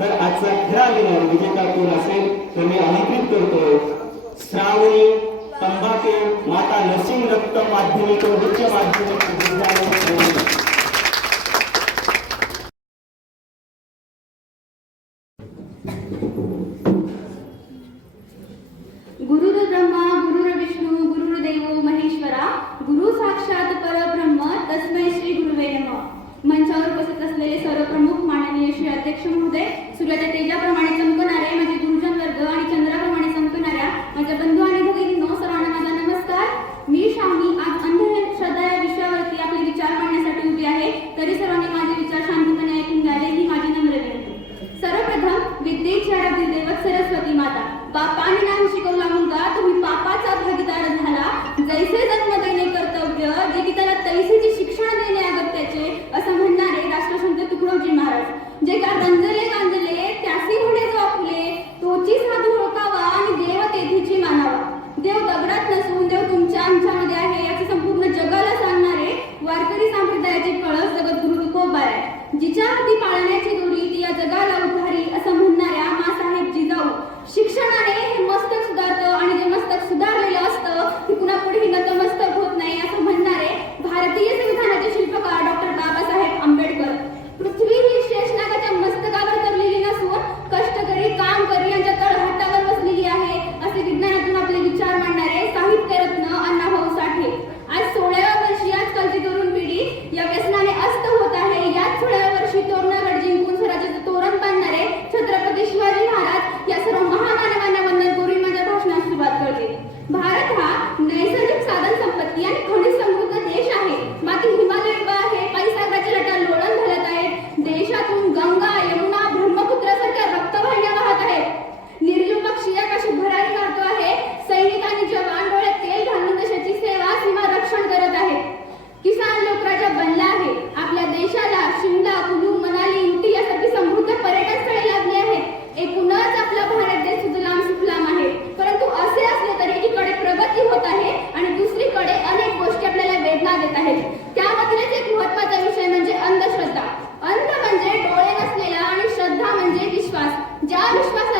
तर आजचा खरा विनर विजेता कोण असेल तर मी अधिकृत करतो श्रावणी तंबाके माता नरसिंह रक्त माध्यमिक उच्च माध्यमिक विद्यालय गुरु साक्षात परब्रह्म तस्मै श्री गुरुवे नमः. मंचावर उपस्थित असलेले सर्व प्रमुख माननीय श्री अध्यक्ष महोदय सूर्याच्या तेजाप्रमाणे चमकणारे माझे गुरुजन वर्ग आणि já nos faz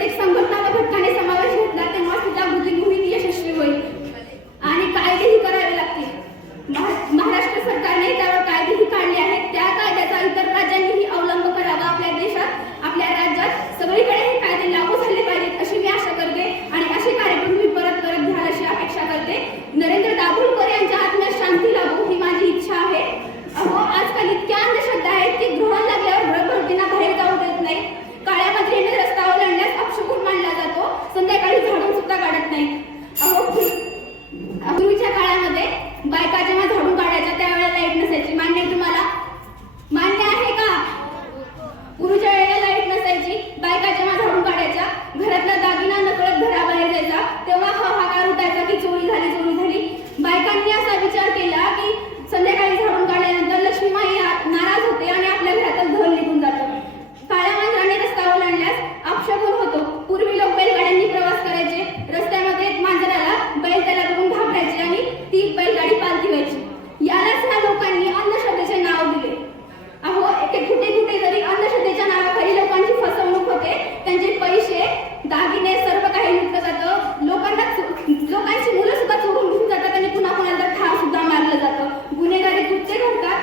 प्रत्येक संघटनाला बायका जेव्हा verdad